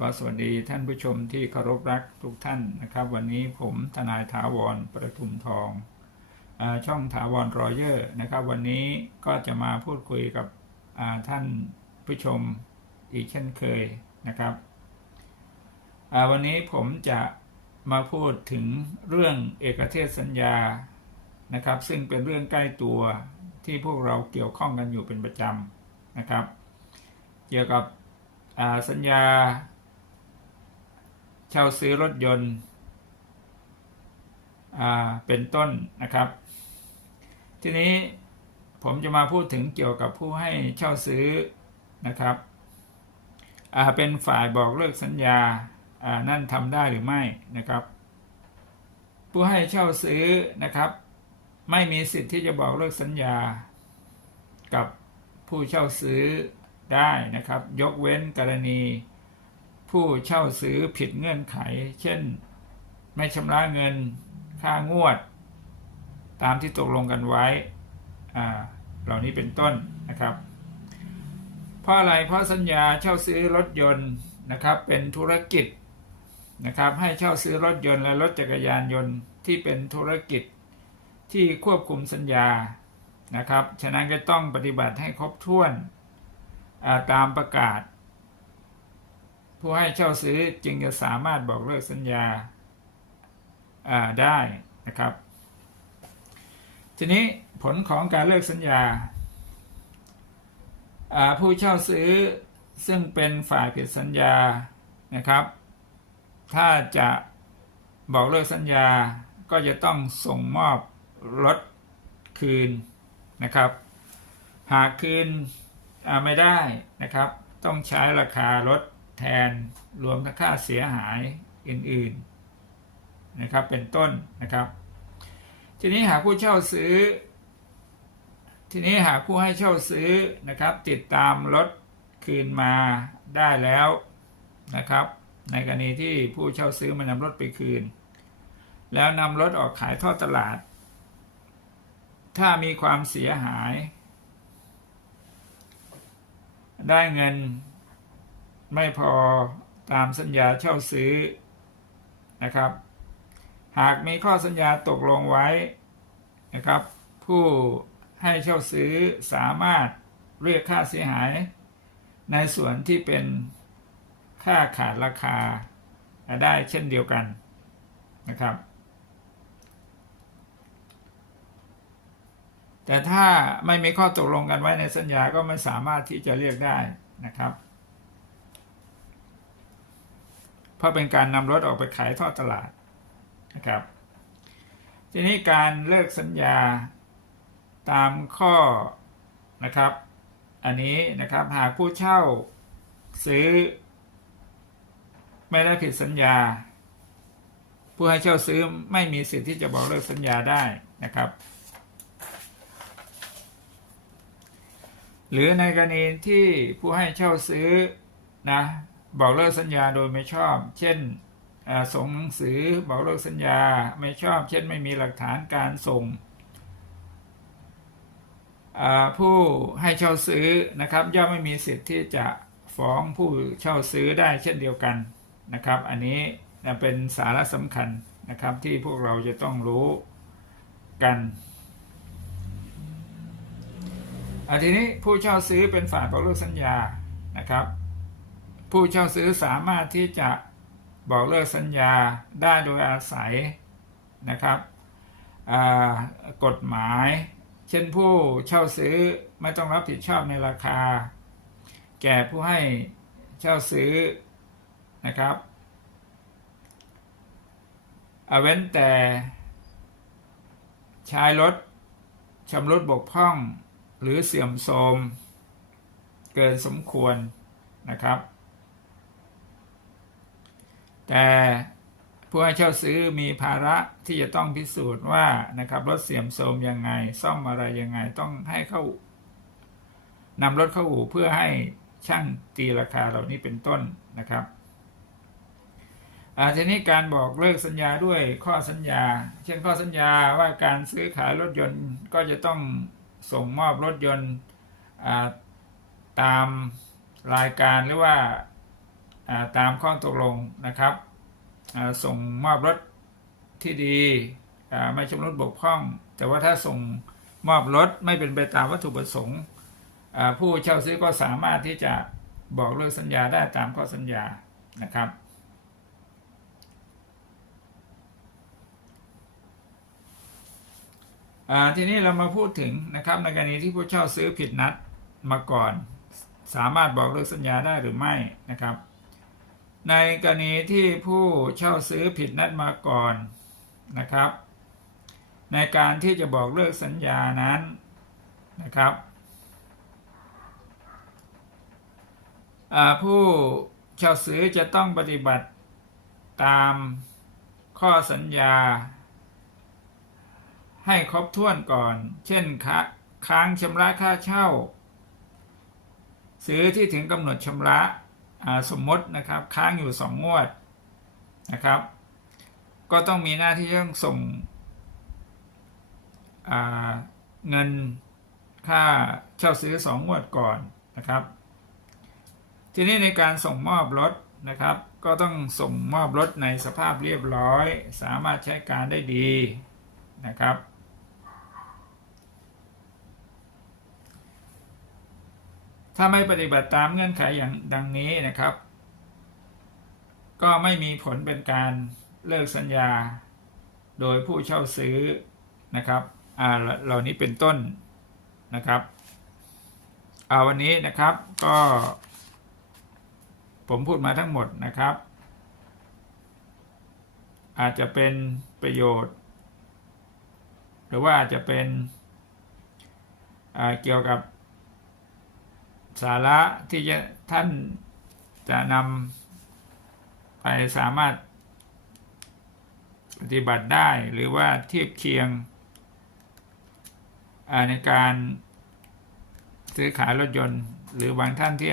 ก็สวัสดีท่านผู้ชมที่เคารพรักทุกท่านนะครับ วันนี้ผมทนายถาวรประทุมทองอช่องถาวรรอยเยอร์นะครับ วันนี้ก็จะมาพูดคุยกับท่านผู้ชมอีกเช่นเคยนะครับวันนี้ผมจะมาพูดถึงเรื่องเอกเทศสัญญานะครับ ซึ่งเป็นเรื่องใกล้ตัวที่พวกเราเกี่ยวข้องกันอยู่เป็นประจำนะครับ เกี่ยวกับสัญญา เช่าซื้อรถยนต์เป็นต้นนะครับ ทีนี้ผมจะมาพูดถึงเกี่ยวกับผู้ให้เช่าซื้อนะครับเป็นฝ่ายบอกเลิกสัญญานั่นทำได้หรือไม่นะครับ ผู้ให้เช่าซื้อนะครับ ไม่มีสิทธิ์ที่จะบอกเลิกสัญญา กับผู้เช่าซื้อได้นะครับ ยกเว้นกรณี ผู้เช่าซื้อผิดเงื่อนไข เช่น ไม่ชำระเงินค่างวด ตามที่ตกลงกันไว้อ่าเหล่านี้เป็นต้นนะครับ เพราะอะไรเพราะสัญญาเช่าซื้อรถยนต์นะครับเป็นธุรกิจนะครับให้เช่าซื้อรถยนต์และรถจักรยานยนต์ที่เป็นธุรกิจที่ควบคุมสัญญานะครับ ฉะนั้นก็ต้องปฏิบัติให้ครบถ้วนาตามประกาศ ผู้ให้เช่าซื้อจึงจะสามารถบอกเลิกสัญญาาได้นะครับ ทีนี้ผลของการเลิกสัญญาาผู้เช่าซื้อซึ่งเป็นฝ่ายผิดสัญญานะครับ ถ้าจะบอกเลิกสัญญาก็จะต้องส่งมอบรถคืนนะครับ หากคืนไม่ได้นะครับ ต้องใช้ราคารถ แทนรวมทั้งค่าเสียหายอื่นๆนะครับเป็นต้นนะครับ ทีนี้หากผู้เช่าซื้อ ทีนี้หากผู้ให้เช่าซื้อนะครับ ติดตามรถคืนมาได้แล้วนะครับ ในกรณีที่ผู้เช่าซื้อมานำรถไปคืน แล้วนำรถออกขายทอดตลาด ถ้ามีความเสียหาย ได้เงิน ไม่พอตามสัญญาเช่าซื้อนะครับ หากมีข้อสัญญาตกลงไว้นะครับ ผู้ให้เช่าซื้อสามารถเรียกค่าเสียหาย ในส่วนที่เป็นค่าขาดราคาได้เช่นเดียวกันนะครับ แต่ถ้าไม่มีข้อตกลงกันไว้ในสัญญาก็ไม่สามารถที่จะเรียกได้นะครับ เพ ราะเป็นการนำรถออกไปขายทอดตลาดนะครับ ทีนี้การเลิกสัญญาตามข้อนะครับ อันนี้นะครับหากผู้เช่าซื้อ ไม่ได้ผิดสัญญา ผู้ให้เช่าซื้อไม่มีสิทธิ์ที่จะบอกเลิกสัญญาได้นะครับ หรือในกรณีที่ผู้ให้เช่าซื้อนะ บอกเลิกสัญญาโดยไม่ชอบ เช่นส่งหนังสือบอกเลิกสัญญาไม่ชอบ เช่นไม่มีหลักฐานการส่งผู้ให้เช่าซื้อนะครับย่อมไม่มีสิทธิ์ที่จะฟ้องผู้เช่าซื้อได้เช่นเดียวกันนะครับ อันนี้เป็นสาระสำคัญนะครับที่พวกเราจะต้องรู้กันอาทีนี้ผู้เช่าซื้อเป็นฝ่ายบอกเลิกสัญญานะครับ ผู้เช่าซื้อสามารถที่จะบอกเลิกสัญญาได้โดยอาศัยนะครับกฎหมาย เช่นผู้เช่าซื้อไม่ต้องรับผิดชอบในราคา แก่ผู้ให้เช่าซื้อนะครับเอาเว้นแต่ใช้รถชำรุดบกพร่องหรือเสื่อมโทรมเกินสมควรนะครับ แต่ผู้ให้เช่าซื้อมีภาระที่จะต้องพิสูจน์ว่านะครับรถเสื่อมโทรมยังไง ซ่อมอะไรยังไงต้องให้เข้านำรถเข้าอู่เพื่อให้ช่างตีราคาเหล่านี้เป็นต้นนะครับอ่าทีนี้การบอกเลิกสัญญาด้วยข้อสัญญา เช่นข้อสัญญาว่าการซื้อขายรถยนต์ก็จะต้องส่งมอบรถยนต์อ่าตามรายการหรือว่า ตามข้อตกลงนะครับส่งมอบรถที่ดีไม่ชำรุดบกพร่อง แต่ว่าถ้าส่งมอบรถไม่เป็นไปตามวัตถุประสงค์ผู้เช่าซื้อก็สามารถที่จะบอกเลิกสัญญาได้ตามข้อสัญญานะครับ ทีนี้เรามาพูดถึงนะครับในกรณีที่ผู้เช่าซื้อผิดนัดมาก่อน สามารถบอกเลิกสัญญาได้หรือไม่นะครับ ในกรณีที่ผู้เช่าซื้อผิดนัดมาก่อนนะครับ ในการที่จะบอกเลิกสัญญานั้นนะครับผู้เช่าซื้อจะต้องปฏิบัติตามข้อสัญญา ให้ครบถ้วนก่อน เช่นค้าคางชำระค่าเช่า ซื้อที่ถึงกำหนดชำระ สมมตินะครับค้างอยู่สองงวดนะครับ ก็ต้องมีหน้าที่ต้องส่งเงินค่าเช่าซื้อสองงวดก่อนนะครับ ทีนี้ในการส่งมอบรถนะครับ ก็ต้องส่งมอบรถในสภาพเรียบร้อย สามารถใช้การได้ดีนะครับ ถ้าไม่ปฏิบัติตามเงื่อนไขอย่างดังนี้นะครับ ก็ไม่มีผลเป็นการเลิกสัญญา โดยผู้เช่าซื้อนะครับอ่าเหล่านี้เป็นต้นนะครับเอาวันนี้นะครับก็ ผมพูดมาทั้งหมดนะครับ อาจจะเป็นประโยชน์ หรือว่าอาจจะเป็นเกี่ยวกับ สาระที่จะท่านจะนำไปสามารถปฏิบัติได้หรือว่าเทียบเคียงในการซื้อขายรถยนต์ หรือบางท่านที่อาจ